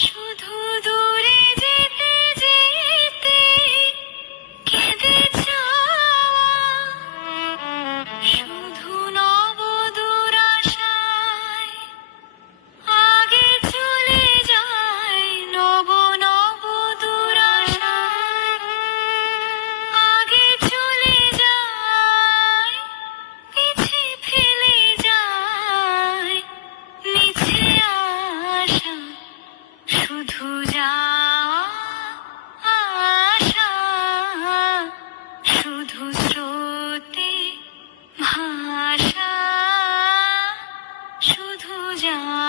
说多家。